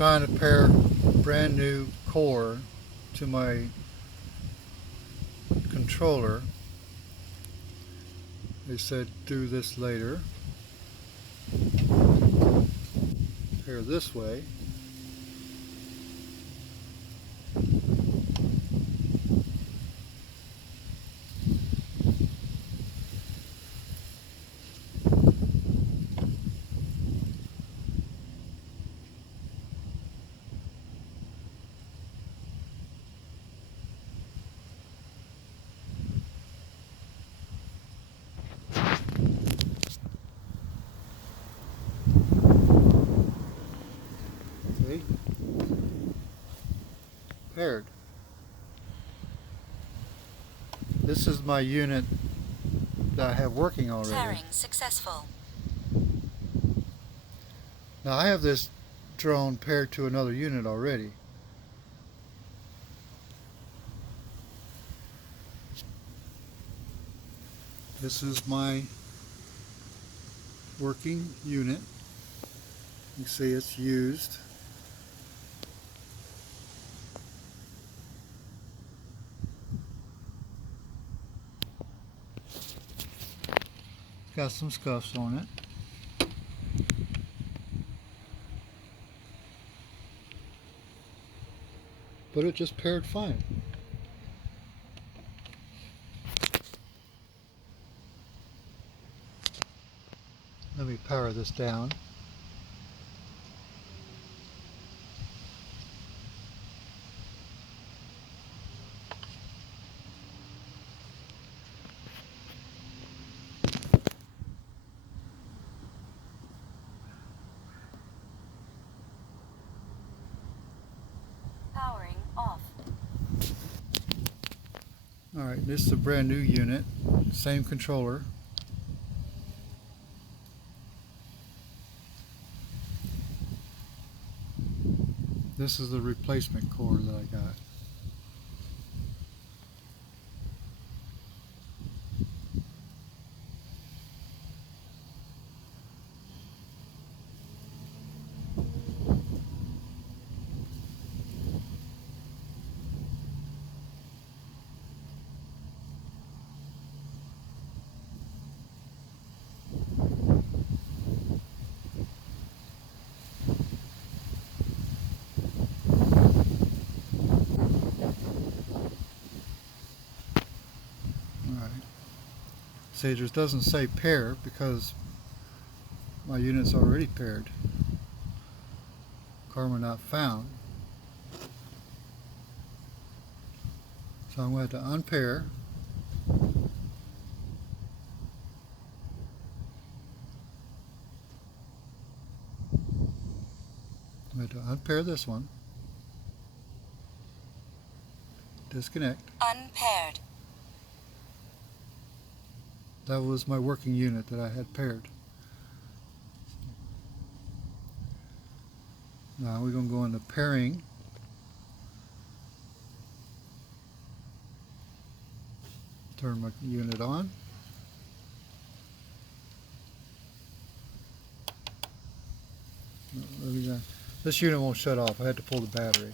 trying to pair brand new core to my controller. They said do this later. Pair this way. Okay, paired. This is my unit that I have working already. Pairing successful. Now I have this drone paired to another unit already. This is my working unit. You can see it's used. Got some scuffs on it. But it just paired fine. Let me power this down. Powering off. Alright, this is a brand new unit. Same controller. This is the replacement core that I got. Alright. See, it just doesn't say pair because my unit's already paired. Karma not found. So I'm going to have to unpair. I'm going to unpair this one. Disconnect. Unpaired. That was my working unit that I had paired. Now we're going to go into pairing. Turn my unit on. This unit won't shut off. I had to pull the battery.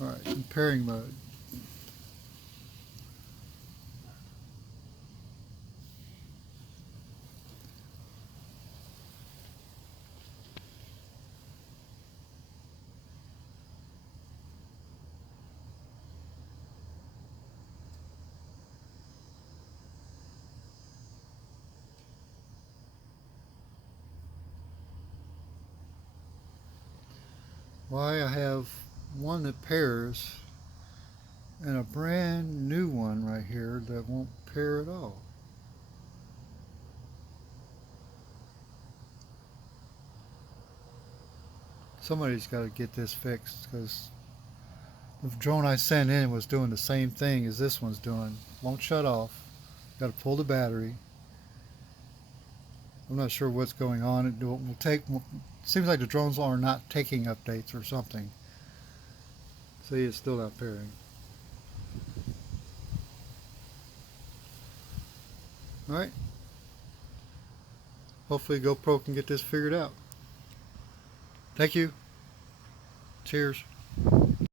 Alright, in pairing mode. Why I have one that pairs and a brand new one right here that won't pair at all. Somebody's got to get this fixed because the drone I sent in was doing the same thing as this one's doing. Won't shut off. Got to pull the battery. I'm not sure what's going on. It will take. Seems like the drones are not taking updates or something. See, it's still not pairing. Alright. Hopefully GoPro can get this figured out. Thank you. Cheers.